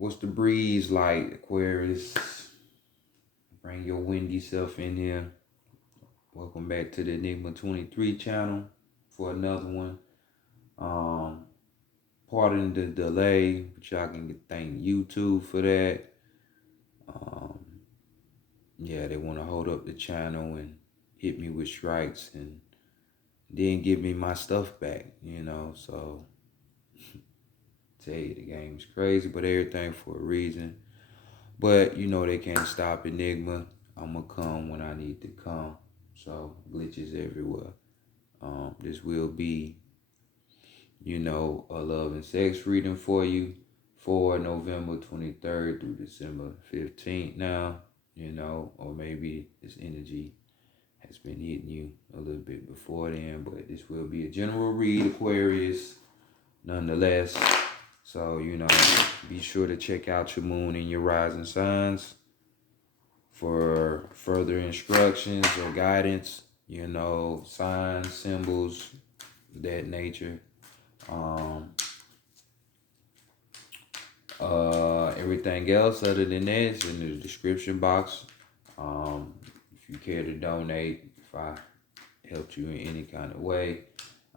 What's the breeze like, Aquarius? Bring your windy self in here. Welcome back to the Enigma 23 channel for another one. Pardon the delay, but y'all can thank YouTube for that. Um, yeah, they want to hold up the channel and hit me with strikes and then give me my stuff back, so tell you the game's crazy, but everything for a reason. But they can't stop Enigma. I'ma come when I need to come. So glitches everywhere. This will be, a love and sex reading for you for November 23rd through December 15th now, or maybe this energy has been hitting you a little bit before then, but this will be a general read, Aquarius, nonetheless. So, be sure to check out your moon and your rising signs for further instructions or guidance, signs, symbols, that nature. Everything else other than that is in the description box. If you care to donate, if I helped you in any kind of way,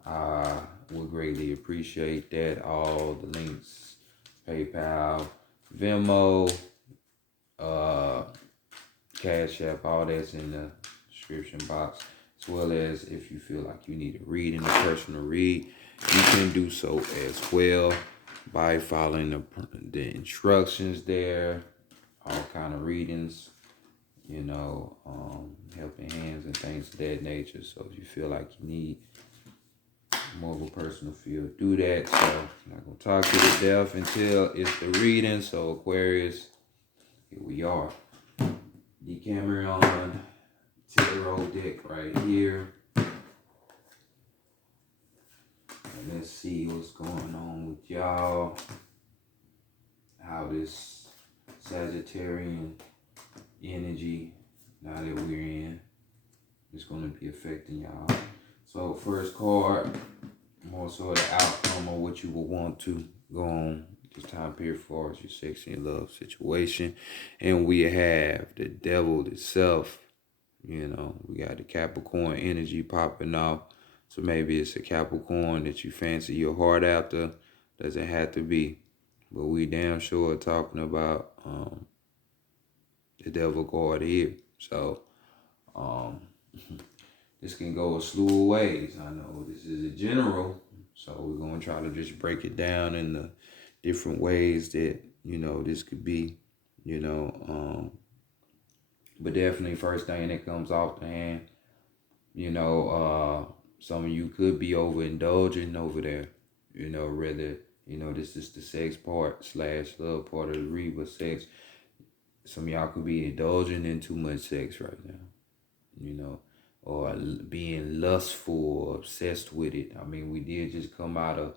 I would greatly appreciate that. All the links, PayPal, Venmo, Cash App, all that's in the description box. As well as if you feel like you need a reading, a personal read, you can do so as well by following the instructions there. All kind of readings, helping hands and things of that nature. So if you feel like you need more of a personal feel, do that. So I'm not gonna talk to the death until it's the reading. So Aquarius, here we are. Decameron tarot deck right here. And let's see what's going on with y'all. How this Sagittarian energy, now that we're in, is going to be affecting y'all. So first card, more so the outcome of what you will want to go on this time period for as your sex and love situation. And we have the devil itself. We got the Capricorn energy popping off. So maybe it's a Capricorn that you fancy your heart after. Doesn't have to be. But we damn sure are talking about the devil card here. So this can go a slew of ways. I know this is a general. So we're going to try to just break it down in the different ways that, this could be, but definitely first thing that comes off the hand, some of you could be overindulging over there, whether, this is the sex part / love part of the read, but sex, some of y'all could be indulging in too much sex right now, or being lustful or obsessed with it. I mean, we did just come out of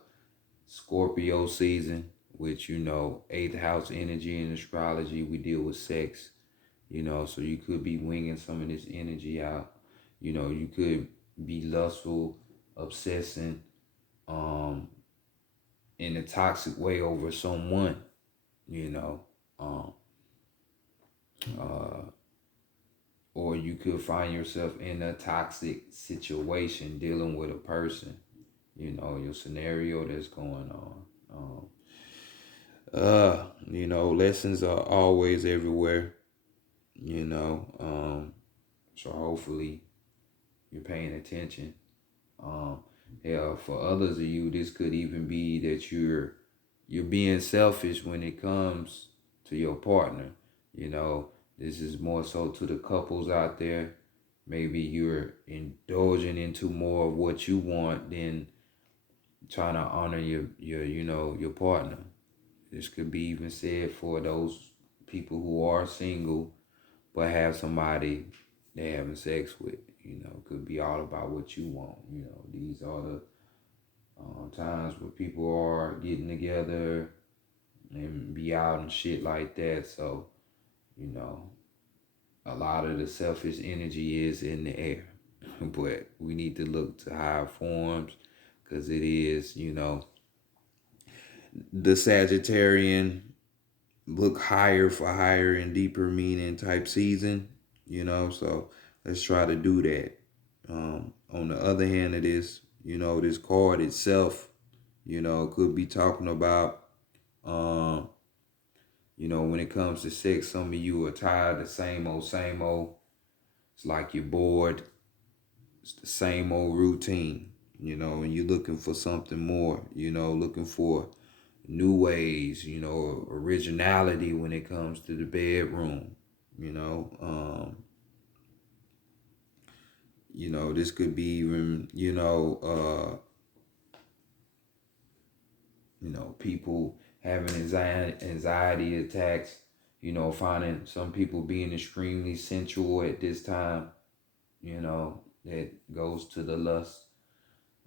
Scorpio season, which, 8th house energy in astrology, we deal with sex, so you could be winging some of this energy out. You could be lustful, obsessing, in a toxic way over someone, or you could find yourself in a toxic situation dealing with a person, your scenario that's going on. Lessons are always everywhere, so hopefully you're paying attention. For others of you, this could even be that you're being selfish when it comes to your partner. This is more so to the couples out there. Maybe you're indulging into more of what you want than trying to honor your partner. This could be even said for those people who are single but have somebody they're having sex with. Could be all about what you want. These are the times where people are getting together and be out and shit like that. So, a lot of the selfish energy is in the air. But we need to look to higher forms because it is, the Sagittarian look higher for higher and deeper meaning type season, so let's try to do that. On the other hand of this, this card itself, could be talking about, um, when it comes to sex, some of you are tired of the same old, same old. It's like you're bored. It's the same old routine, and you're looking for something more, looking for new ways, originality when it comes to the bedroom, you know. This could be even, people having anxiety attacks, finding some people being extremely sensual at this time, that goes to the lust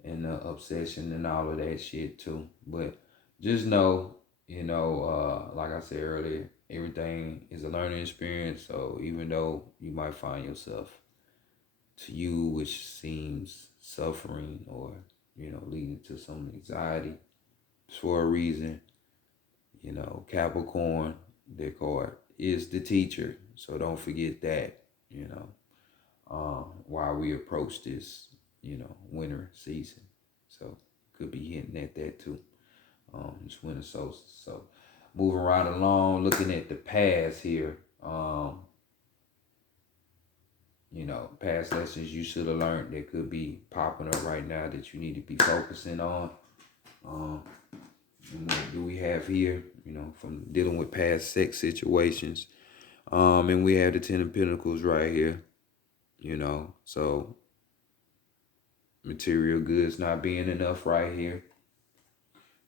and the obsession and all of that shit too. But just know, like I said earlier, everything is a learning experience. So even though you might find yourself to you, which seems suffering or, leading to some anxiety, it's for a reason. Capricorn, their card, is the teacher. So don't forget that, while we approach this, winter season. So could be hinting at that too. It's winter solstice. So moving right along, looking at the past here. Past lessons you should have learned that could be popping up right now that you need to be focusing on. And what do we have here? From dealing with past sex situations. And we have the Ten of Pentacles right here. So material goods not being enough right here.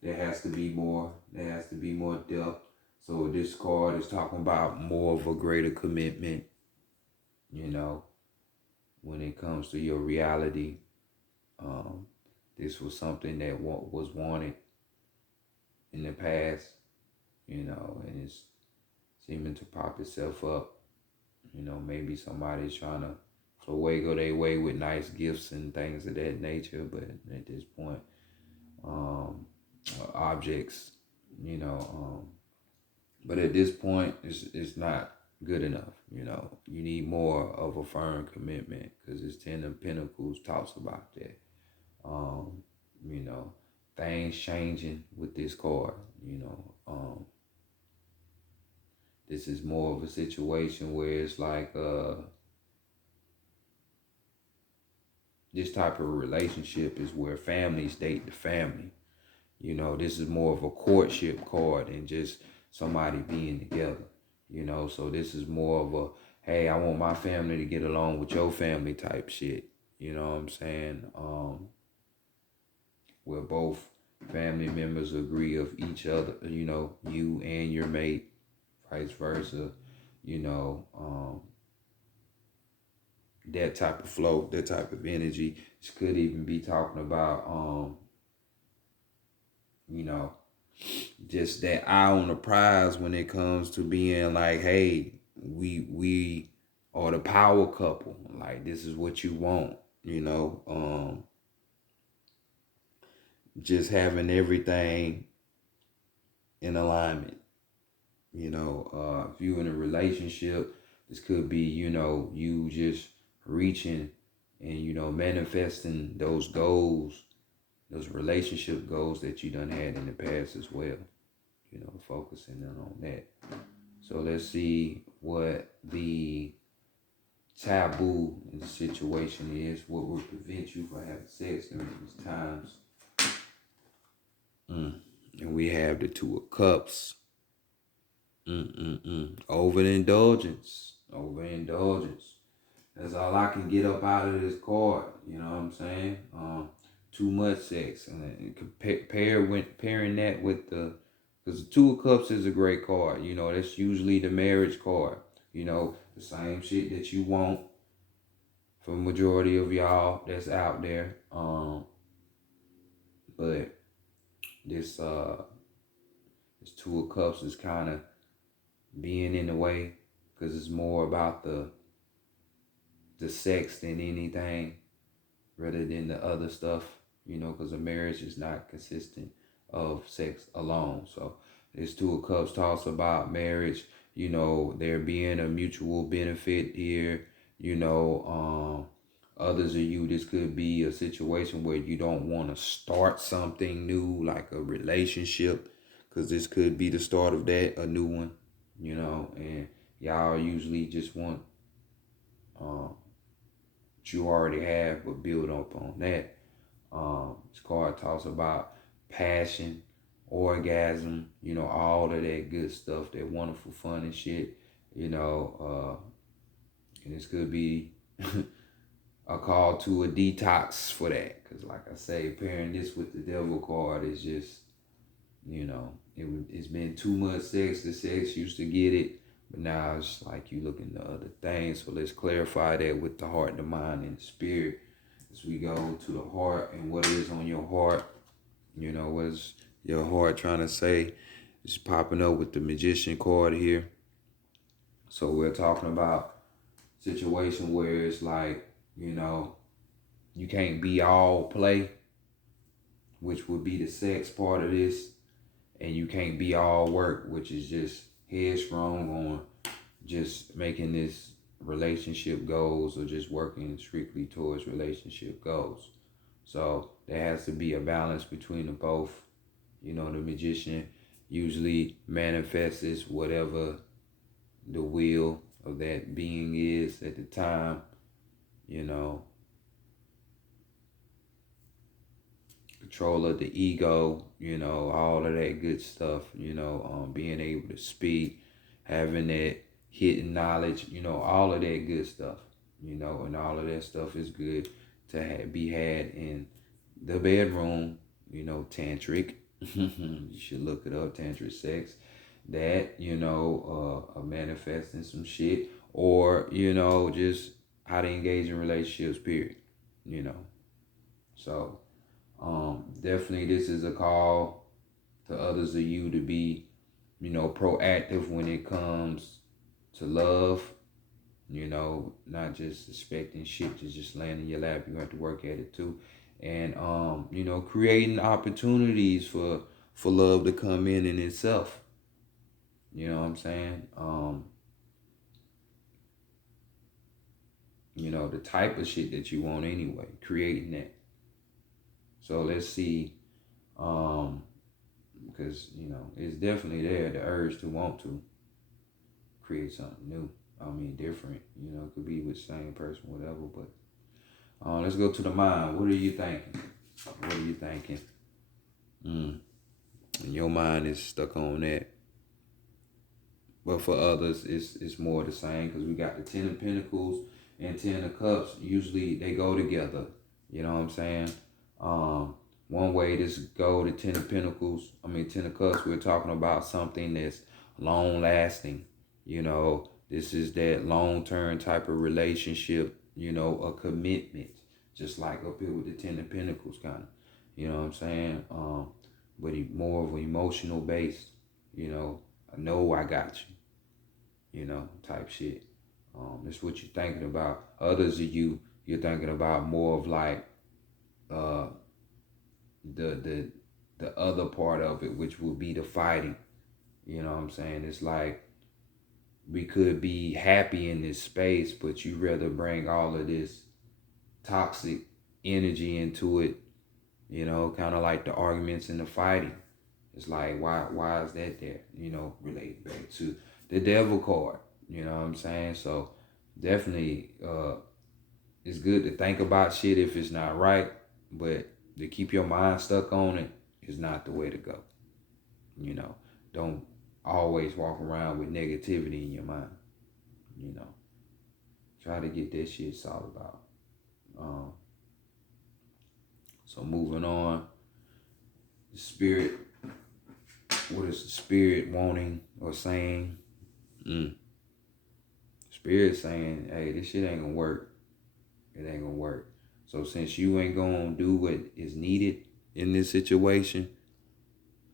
There has to be more. There has to be more depth. So this card is talking about more of a greater commitment, when it comes to your reality. This was something that was wanted in the past, and it's seeming to pop itself up. Maybe somebody's trying to go their way with nice gifts and things of that nature, but at this point, objects, but at this point, it's not good enough. You need more of a firm commitment because this Ten of Pentacles talks about that. Um, you know, things changing with this card. This is more of a situation where it's like this type of relationship is where families date the family. This is more of a courtship card than just somebody being together. So this is more of a, hey, I want my family to get along with your family type shit. You know what I'm saying? Where both family members agree of each other, you and your mate, vice versa, that type of flow, that type of energy. This could even be talking about, just that eye on the prize when it comes to being like, hey, we are the power couple. Like, this is what you want, just having everything in alignment. If you're in a relationship, this could be, you just reaching and, manifesting those goals, those relationship goals that you done had in the past as well. Focusing in on that. So let's see what the taboo in the situation is, what would prevent you from having sex during these times. And we have the Two of Cups. Overindulgence. That's all I can get up out of this card. You know what I'm saying? Too much sex, and pairing that with because the Two of Cups is a great card. That's usually the marriage card. The same shit that you want for the majority of y'all that's out there. But this Two of Cups is kind of being in the way because it's more about the sex than anything, rather than the other stuff. Because a marriage is not consistent of sex alone. So This Two of Cups talks about marriage, there being a mutual benefit here, others of you, this could be a situation where you don't want to start something new, like a relationship, because this could be the start of that, a new one, and y'all usually just want what you already have, but build up on that. This card talks about passion, orgasm, all of that good stuff, that wonderful fun and shit, and this could be a call to a detox for that. Because like I say, pairing this with the devil card is just, it's been too much sex. The sex used to get it, but now it's like you looking to other things. So let's clarify that with the heart, the mind, and the spirit as we go to the heart and what is on your heart. What is your heart trying to say? It's popping up with the Magician card here. So we're talking about situation where it's like, you can't be all play, which would be the sex part of this, and you can't be all work, which is just headstrong on just making this relationship goals or just working strictly towards relationship goals. So there has to be a balance between the both. The Magician usually manifests whatever the will of that being is at the time, control of the ego, all of that good stuff, being able to speak, having that hidden knowledge, all of that good stuff, and all of that stuff is good to be had in the bedroom, tantric. You should look it up, tantric sex, that, manifesting some shit, or, just how to engage in relationships, period, So, definitely this is a call to others of you to be, proactive when it comes to love, not just expecting shit to just land in your lap. You have to work at it too. And, creating opportunities for love to come in itself. You know what I'm saying? The type of shit that you want anyway, creating that. So let's see, because, it's definitely there, the urge to want to create something new. Different, it could be with the same person, whatever, but let's go to the mind. What are you thinking? What are you thinking? And your mind is stuck on that. But for others, it's more the same, because we got the 10 of Pentacles and 10 of Cups. Usually they go together. You know what I'm saying? One way this go to 10 of Pentacles, 10 of Cups, we're talking about something that's long lasting. This is that long-term type of relationship, a commitment. Just like up here with the 10 of Pentacles kind of. You know what I'm saying? But more of an emotional base, I know I got you, type shit. That's what you're thinking about. Others of you, you're thinking about more of like the other part of it, which will be the fighting. You know what I'm saying? It's like we could be happy in this space, but you rather bring all of this toxic energy into it, kind of like the arguments and the fighting. It's like, why is that there? Related back to the devil card. You know what I'm saying? So definitely it's good to think about shit if it's not right, but to keep your mind stuck on it is not the way to go. Don't always walk around with negativity in your mind. Try to get that shit solved out. So moving on, the spirit. What is the spirit wanting or saying? Spirit saying, hey, this shit ain't gonna work. It ain't gonna work. So since you ain't gonna do what is needed in this situation,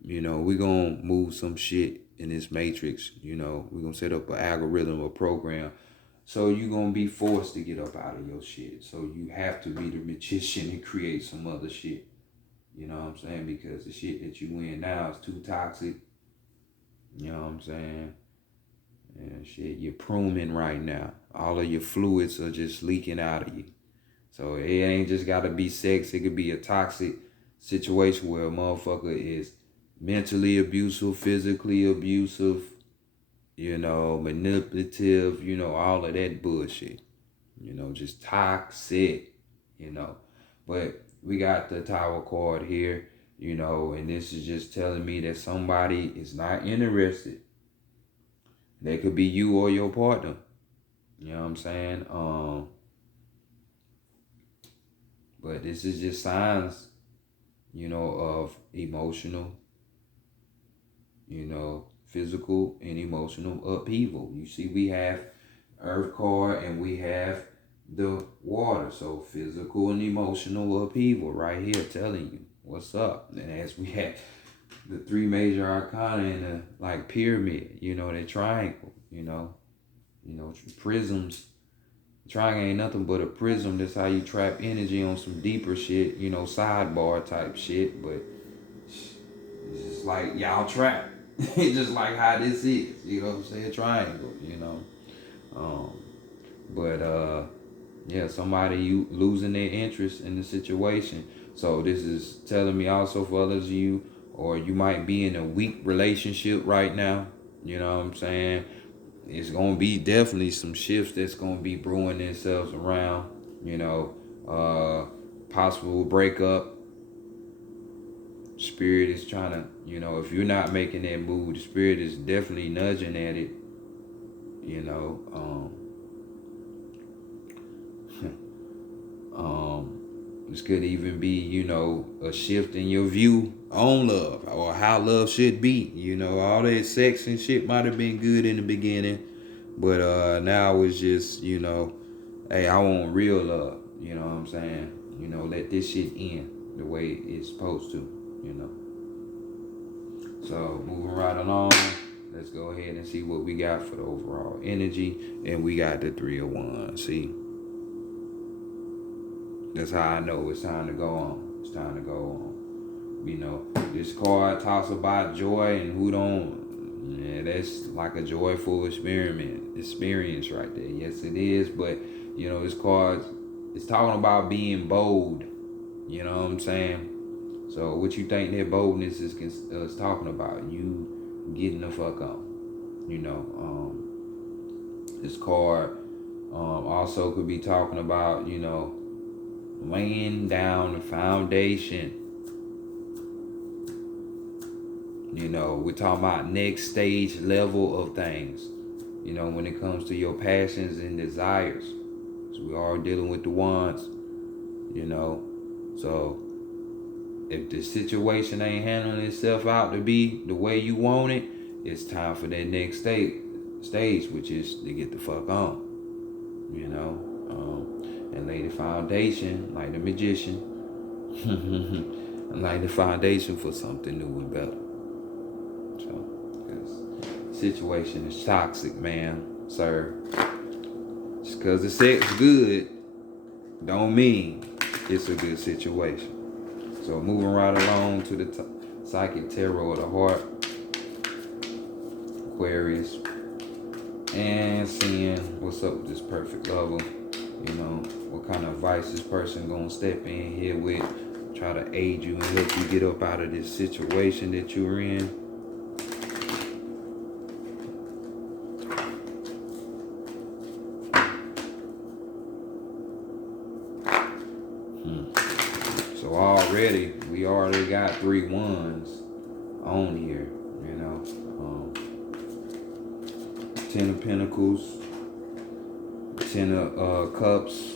we're gonna move some shit in this matrix. We're gonna set up an algorithm or program. So you're gonna be forced to get up out of your shit. So you have to be the magician and create some other shit. You know what I'm saying? Because the shit that you in now is too toxic. You know what I'm saying? And shit, you're pruning right now. All of your fluids are just leaking out of you. So it ain't just gotta be sex. It could be a toxic situation where a motherfucker is mentally abusive, physically abusive, manipulative, all of that bullshit. Just toxic, you know. But we got the Tower card here, and this is just telling me that somebody is not interested. They could be you or your partner. You know what I'm saying? But this is just signs, of emotional, physical and emotional upheaval. You see, we have Earth card and we have the water. So physical and emotional upheaval right here telling you what's up. And as we have the three major arcana in the like pyramid, the triangle, prisms. Triangle ain't nothing but a prism. That's how you trap energy on some deeper shit, sidebar type shit. But it's just like y'all trap. It's just like how this is, what I'm saying? Triangle, But yeah, somebody you losing their interest in the situation. So this is telling me also for others of you, or you might be in a weak relationship right now. You know what I'm saying? It's gonna be definitely some shifts that's gonna be brewing themselves around. Possible breakup. Spirit is trying to, if you're not making that move, the spirit is definitely nudging at it. You know, this could even be, a shift in your view on love or how love should be. All that sex and shit might have been good in the beginning, but now it's just, hey, I want real love. You know what I'm saying? Let this shit end the way it's supposed to. So moving right along, let's go ahead and see what we got for the overall energy, and we got the 3 of Wands. See. That's how I know it's time to go on. It's time to go on. This card talks about joy and who don't. Yeah, that's like a joyful experience right there. Yes, it is. But, this card is talking about being bold. You know what I'm saying? So what you think that boldness is talking about? You getting the fuck on. This card also could be talking about, laying down the foundation. We're talking about next stage level of things, when it comes to your passions and desires. So we are dealing with the wands, So if the situation ain't handling itself out to be the way you want it, it's time for that next stage, which is to get the fuck on, and lay the foundation like the magician. And lay the foundation for something new and better. So, because situation is toxic, man, sir. Just because the sex good don't mean it's a good situation. So moving right along to the psychic tarot of the heart, Aquarius, and seeing what's up with this perfect lover. What kind of advice this person gonna step in here with, try to aid you and help you get up out of this situation that you're in. So we already got 3 wands on here, 10 of Pentacles, 10 of Cups,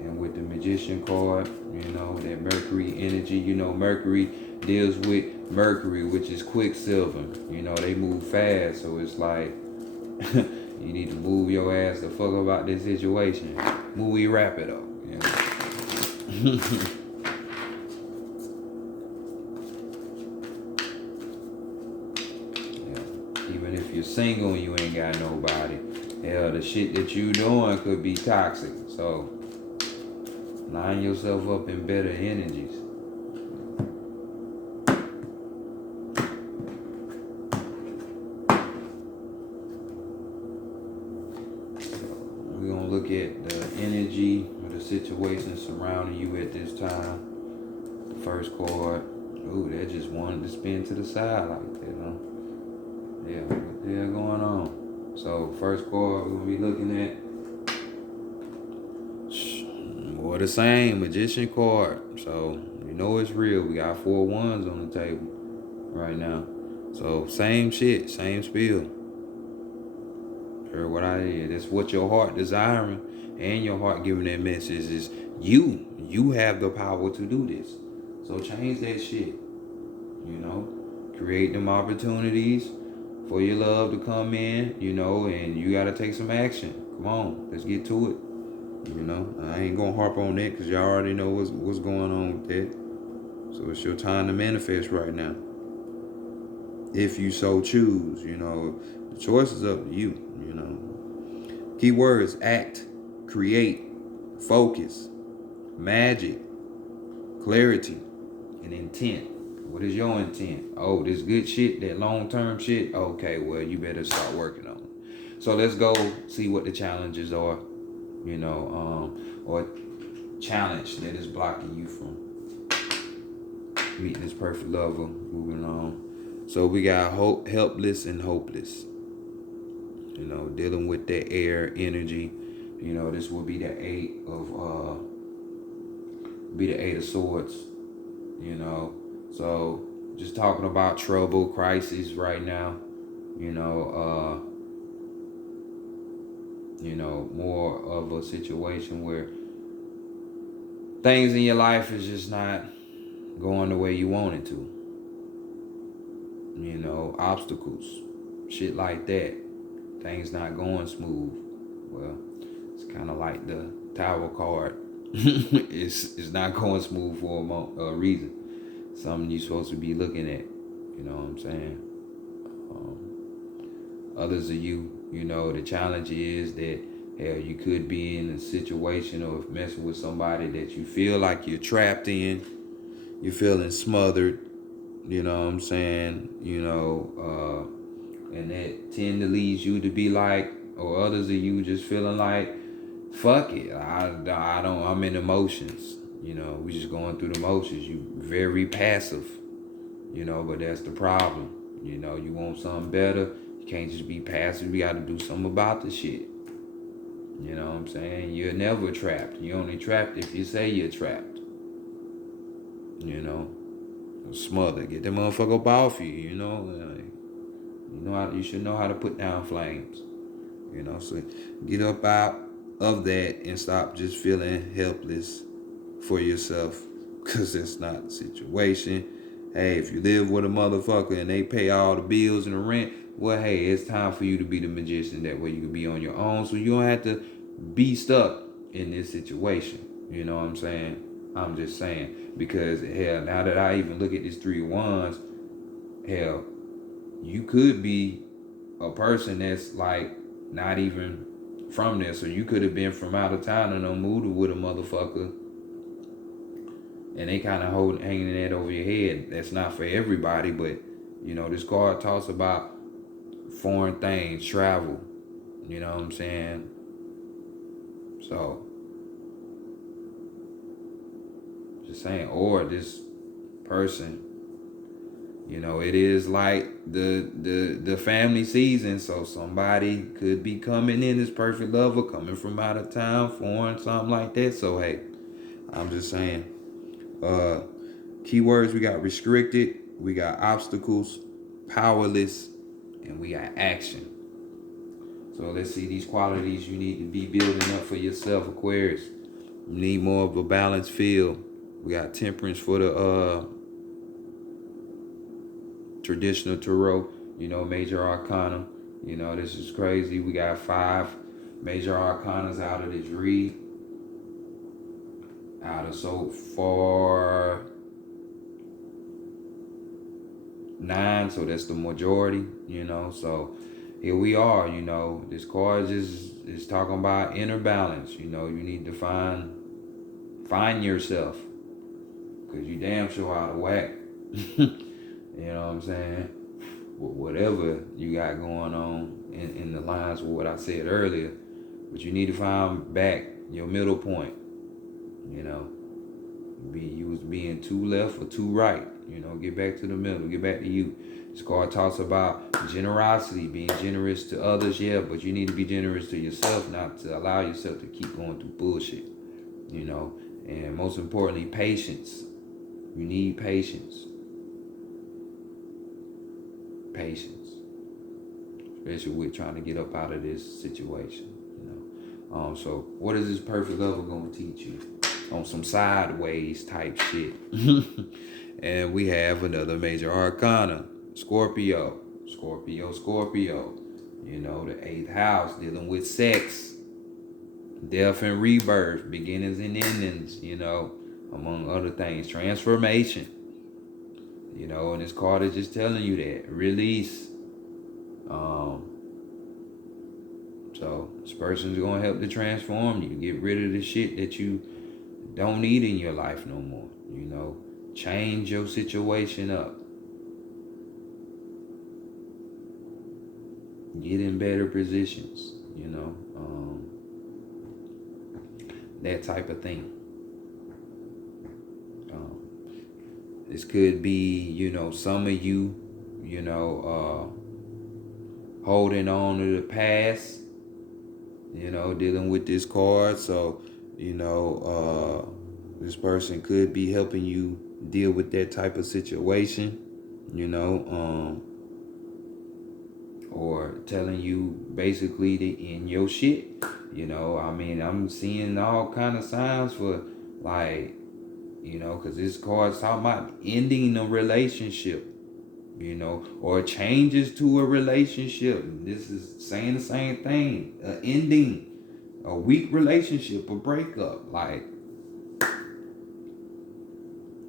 and with the Magician card, that Mercury energy. Mercury deals with Mercury, which is Quicksilver. They move fast, so it's like you need to move your ass the fuck about this situation. Move rapido. Even if you're single and you ain't got nobody, hell, the shit that you doing could be toxic. So line yourself up in better energies. at the energy or the situation surrounding you at this time. The first card. Ooh, that just wanted to spin to the side like that, huh? Yeah, what the hell going on? So, first card we're going to be looking at. More the same, Magician card. So, you know it's real. We got 4 ones on the table right now. So, same shit, same spiel. Heard what I did. That's what your heart desiring and your heart giving that message is you. You have the power to do this. So change that shit. You know, create them opportunities for your love to come in, you know, and you got to take some action. Come on, let's get to it. You know, I ain't going to harp on that because y'all already know what's going on with that. So it's your time to manifest right now. If you so choose, you know, the choice is up to you, you know. Keywords: act, create, focus, magic, clarity, and intent. What is your intent? Oh, this good shit, that long-term shit? Okay, well, you better start working on it. So let's go see what the challenges are, you know, or challenge that is blocking you from meeting this perfect lover, moving on. So we got hope, helpless, and hopeless. You know, dealing with that air energy. You know, this will be the eight of swords. You know, so just talking about trouble, crisis right now. You know, more of a situation where things in your life is just not going the way you want it to. You know, obstacles, shit like that. Things not going smooth. Well, it's kind of like the Tower card. it's not going smooth for a reason. Something you're supposed to be looking at. You know what I'm saying? Others of you, you know, the challenge is that hell, you could be in a situation or messing with somebody that you feel like you're trapped in. You're feeling smothered. You know what I'm saying? You know, and that tend to lead you to be like, or others of you just feeling like, fuck it, I'm in emotions. You know, we just going through the motions. You very passive, you know, but that's the problem. You know, you want something better. You can't just be passive. You got to do something about the shit. You know what I'm saying? You're never trapped. You're only trapped if you say you're trapped. You know, smother. Get that motherfucker up off you. You know, you should know how to put down flames. You know, so get up out of that and stop just feeling helpless for yourself, because that's not the situation. Hey, if you live with a motherfucker and they pay all the bills and the rent, well, hey, it's time for you to be the magician. That way you can be on your own, so you don't have to be stuck in this situation. You know what I'm saying? I'm just saying, because hell, now that I even look at this 3 of Wands, hell, you could be a person that's like not even from there. So you could have been from out of town and moved with a motherfucker, and they kind of hanging that over your head. That's not for everybody, but you know, this card talks about foreign things, travel. You know what I'm saying? So, just saying, or this person, you know, it is like the family season, so somebody could be coming in, this perfect lover coming from out of town, foreign, something like that. So hey, I'm just saying. Keywords: we got restricted, we got obstacles, powerless, and we got action. So let's see these qualities you need to be building up for yourself, Aquarius. You need more of a balanced field. We got temperance for the traditional tarot, you know, major arcana. You know, this is crazy. We got 5 major arcanas out of this read. Out of so far 9, so that's the majority, you know. So here we are, you know. This card is talking about inner balance. You know, you need to find yourself, because you damn sure out of whack. You know what I'm saying? Whatever you got going on in the lines with what I said earlier, But you need to find back your middle point. You know, you was being too left or too right. You know, get back to the middle. Get back to you. This card talks about generosity, being generous to others, yeah, but you need to be generous to yourself, not to allow yourself to keep going through bullshit. You know, and most importantly, patience. You need patience. Patience, especially with trying to get up out of this situation. So what is this perfect lover gonna teach you? On some sideways type shit. And we have another major arcana, Scorpio. Scorpio. You know, the 8th house, dealing with sex, death and rebirth, beginnings and endings, you know, among other things. Transformation. You know, and this card is just telling you that. Release. So this person's gonna help to transform you. Get rid of the shit that you don't need in your life no more. You know, change your situation up. Get in better positions. You know, that type of thing. This could be, you know, some of you, you know, holding on to the past, you know, dealing with this card. So, you know, this person could be helping you deal with that type of situation, you know, or telling you basically to end your shit. You know, I mean, I'm seeing all kind of signs for, like, you know, because this card's talking about ending a relationship, you know, or changes to a relationship. This is saying the same thing. Ending a weak relationship, a breakup. Like,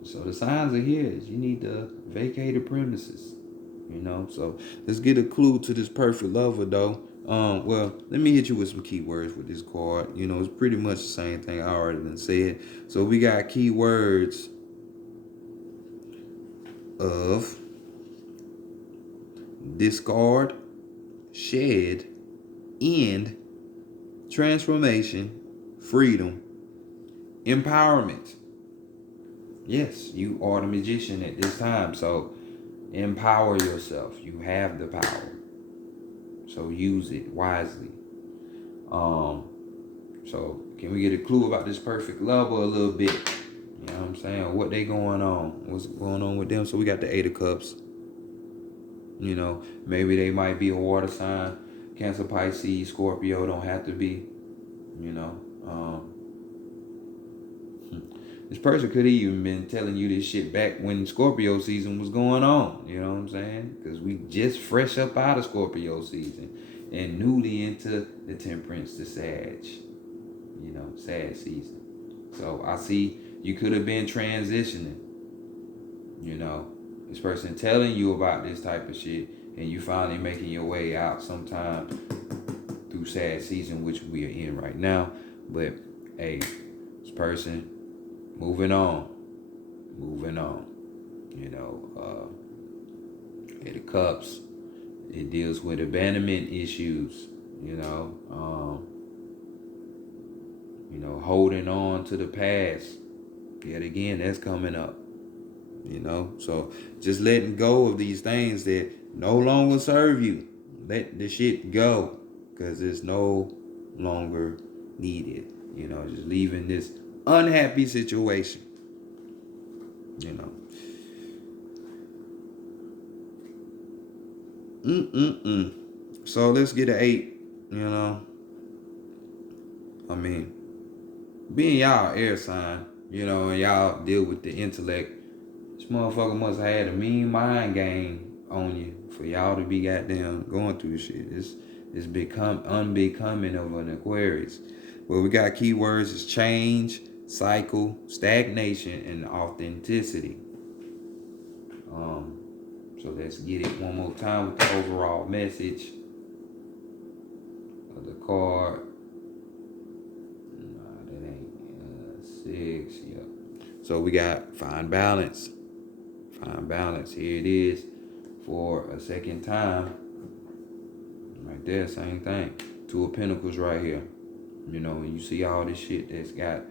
so the signs are here. You need to vacate the premises, you know. So let's get a clue to this perfect lover, though. Well, let me hit you with some keywords with this card. You know, it's pretty much the same thing I already done said. So we got keywords of discard, shed, end, transformation, freedom, empowerment. Yes, you are the magician at this time. So empower yourself. You have the power. So use it wisely. So can we get a clue about this perfect lover a little bit? You know what I'm saying? What they going on? What's going on with them? So we got the 8 of Cups. You know, maybe they might be a water sign. Cancer, Pisces, Scorpio, don't have to be. You know, this person could have even been telling you this shit back when Scorpio season was going on. You know what I'm saying? Because we just fresh up out of Scorpio season and newly into the Temperance to Sag. You know, Sag season. So I see you could have been transitioning. You know, this person telling you about this type of shit and you finally making your way out sometime through Sag season, which we are in right now. But hey, this person moving on. You know, 8 of Cups. It deals with abandonment issues. You know, holding on to the past. Yet again, that's coming up. You know, so just letting go of these things that no longer serve you. Let the shit go, because it's no longer needed. You know, just leaving this unhappy situation. You know. So let's get an 8. You know, I mean, being y'all air sign, you know, and y'all deal with the intellect, this motherfucker must have had a mean mind game on you for y'all to be goddamn going through this shit. It's become unbecoming of an Aquarius. Well, we got keywords is change, cycle, stagnation, and authenticity. So let's get it one more time with the overall message of the card. Nah, that ain't 6. Yep. So we got find balance. Find balance. Here it is for a second time. Right there, same thing. 2 of Pentacles right here. You know, when you see all this shit that's got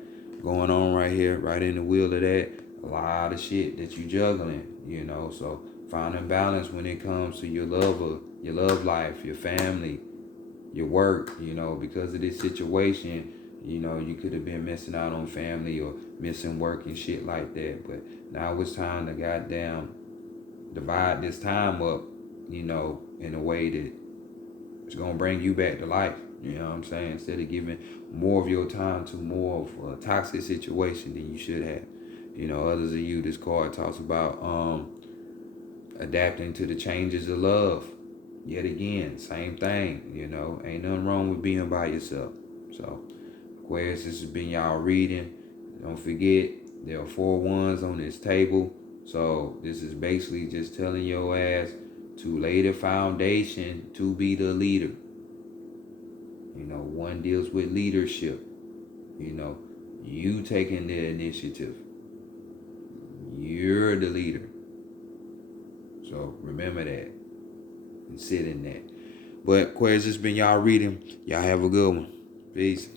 going on right here, right in the wheel of that, a lot of shit that you juggling, you know. So finding balance when it comes to your love life, your family, your work, you know, because of this situation, you know, you could have been missing out on family or missing work and shit like that. But now it's time to goddamn divide this time up, you know, in a way that it's gonna bring you back to life. You know what I'm saying? Instead of giving more of your time to more of a toxic situation than you should have. You know, others of you, this card talks about adapting to the changes of love. Yet again, same thing. You know, ain't nothing wrong with being by yourself. So, Aquarius, this has been y'all reading. Don't forget, there are 4 ones on this table. So, this is basically just telling your ass to lay the foundation to be the leader. You know, 1 deals with leadership. You know, you taking the initiative. You're the leader. So remember that and sit in that. But Aquarius, this has been y'all reading. Y'all have a good one. Peace.